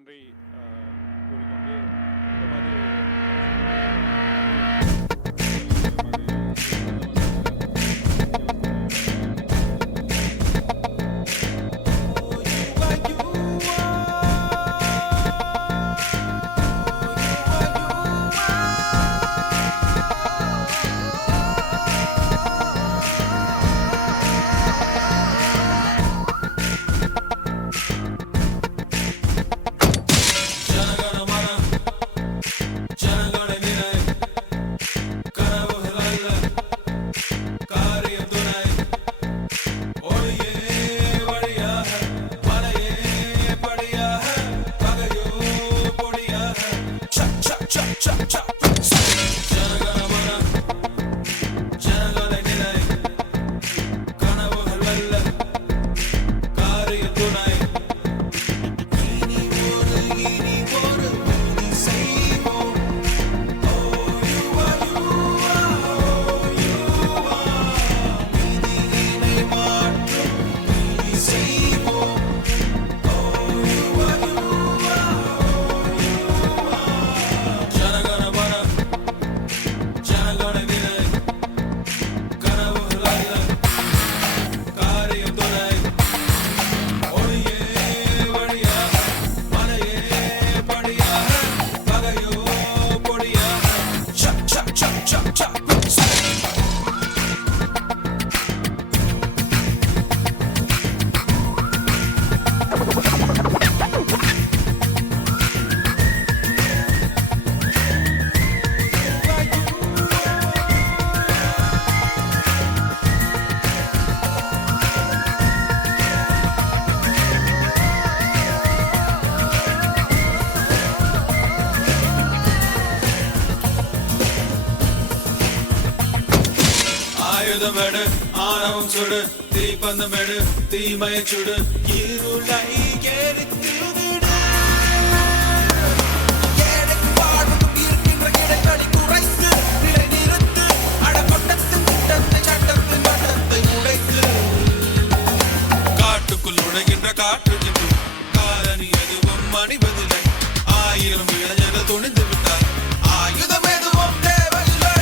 நன்றி கூறிக்கொண்டு எமது ஆயுதமெடு ஆணவம் சுடு தீப்பந்தமெடு தீமைய சுடு இருளை எரித்து விடு ஏழைக்கு வாழ்வுக்கும் இருக்கின்ற இடைவெளி குறைத்து நிலை நிறுத்து அடக்கொட்டத்தின் திட்டத்தை சட்டத்தின் வட்டத்தை உடைத்து காட்டுக்குள் உடைகின்ற காற்றுக்கு காலனி எதுவும் மணிவதில்லை ஆயிரம் இளைஞர்கள் துணிந்து விட்டார் ஆயுதம் எதுவும் தேவையில்லை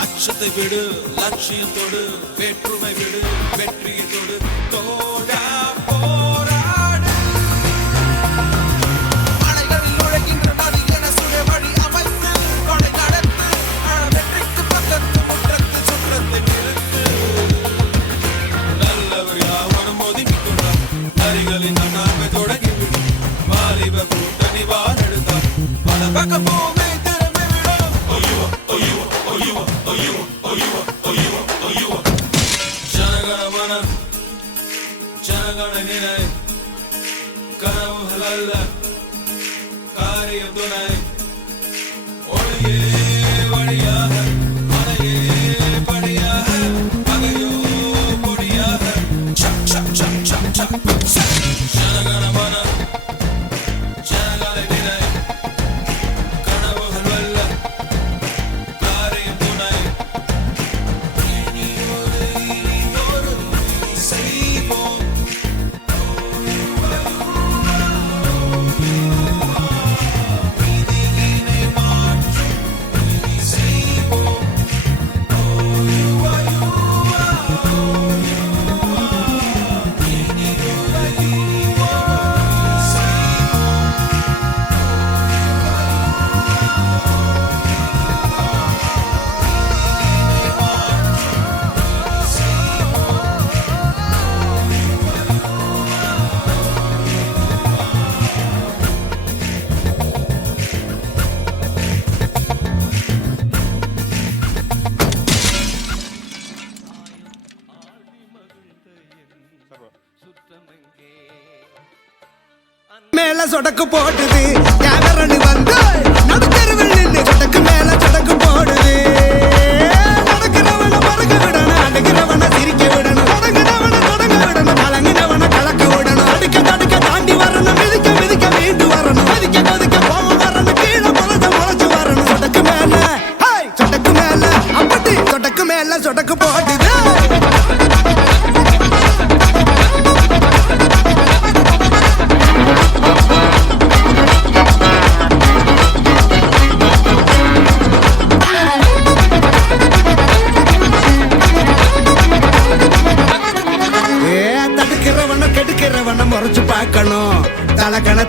அச்சத்தை விடு லட்சியத்தோடு வேற்றுமை விடு வெற்றியத்தோடு தோடா போராடு மலைகளில் நுழைகின்ற நதி என சுட வழி அமைத்து கொடை நடத்து வெற்றிக்கு பக்கத்து முற்றத்து சுற்றத்தை நிறுத்து நல்லவர் யாவனும் ஒதுக்கிக் கொண்டார் நரிகளின் நன்னாமை தொடங்கிவிடு வாலிப கூட்டணி வாழெடுத்தார் பல பக்க பூமி திரும்பி விடும் ஜனகணமன ஜனகணனினை கனவுகள் அல்ல காரியம் துணை ஒளியே வழியாக மலையே படியாக பகையோ பொடியாக ஜனகணமன ஜனகணனினை கனவுகள் அல்ல காரியம் துணை செய்வோம் நீதியினை மாற்றும் நீதி செய்வோம் மேல சொடக்கு போட்டுது கேமரனு வந்து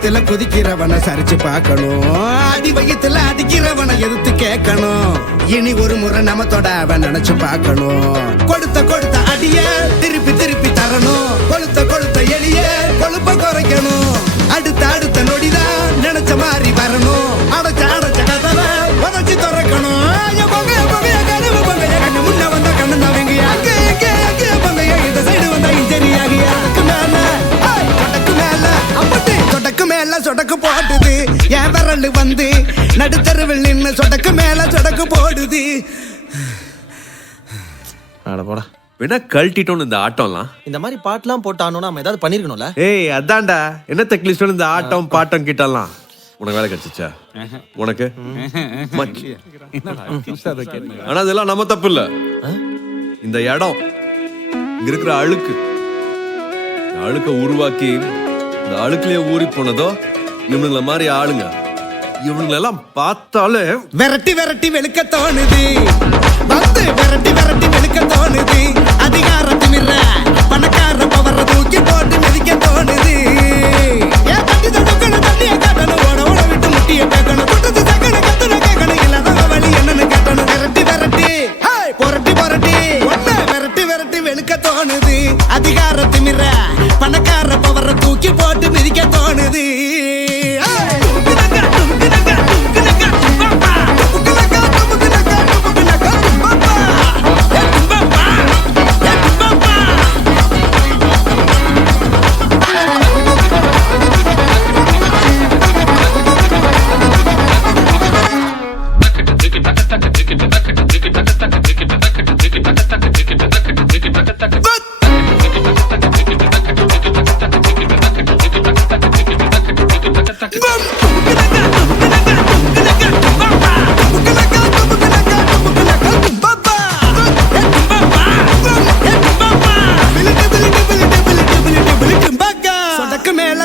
வயித்துல குதிக்கிறவனை சரிச்சு பார்க்கணும், அடி வயித்துல அடிக்கிறவனை எதிர்த்து கேட்கணும். இனி ஒரு முறை நம்ம தொட அவன் நினைச்சு பார்க்கணும். கொடுத்த அடிய திருப்பி திருப்பி தரணும், கொளுத்த எளிய கொழுப்ப குறைக்கணும். அடுத்த நொடிதான் நினைச்ச மாதிரி வரணும், அடைச்ச கதவை உதச்சி திறக்கணும். முன்ன வந்த கண்ணு தவங்க இந்த சைடு வந்த இன்ஜரியாகி சொடக்கு மேல சொடக்கு போடுது. என் விரல் வந்து நடுத்தருவில் நின்று சொடக்கு மேல சொடக்கு போடுது. அட போடா வேணா கழட்டிட்டோம் இந்த ஆட்டம்லாம். இந்த மாதிரி பாட்டுலாம் போட்டானோ நம்ம ஏதாவது பண்ணிருக்கணும்ல. ஏய் அதான்டா என்ன தெக்லிஸ்டோம் இந்த ஆட்டம் பாட்டம் கிட்டலாம். உனக்கு வேலை கிடைச்சிச்சா? உனக்கு ஆனா அதெல்லாம் நம்ம தப்பு இல்ல. இந்த இடம் இங்க இருக்கிற அழுக்கு, இந்த அழுக்க உருவாக்கி இந்த அழுக்குலயே ஊறி போனதோ இவனுங்கள மாதிரி ஆளுங்க. இவனுங்களெல்லாம் பார்த்தாலே விரட்டி வெளுக்க தோணுது, வந்து விரட்டி வெளுக்க தோணுது. அதிகாரத்து மிர பணக்கார பவர தூக்கி போட்டு மிதிக்க தோணுது. ஏன் தட்டி தடுக்கணும், தண்ணிய காட்டணும், ஓட விட்டு முட்டிய பேக்கணும், குட்டத்து தக்கணும், கத்துன கேட்கணும், இல்லாத வழி என்னன்னு கேட்டணும். புரட்டி ஒன்ன விரட்டி வெளுக்க தோணுது. அதிகாரத்து மிர பணக்கார பவர தூக்கி போட்டு மிதிக்க தோணுது.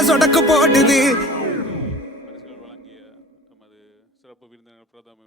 சொடக்கு போடுது. வழங்கிய நமது சிறப்பு விருந்தினர் பிரதம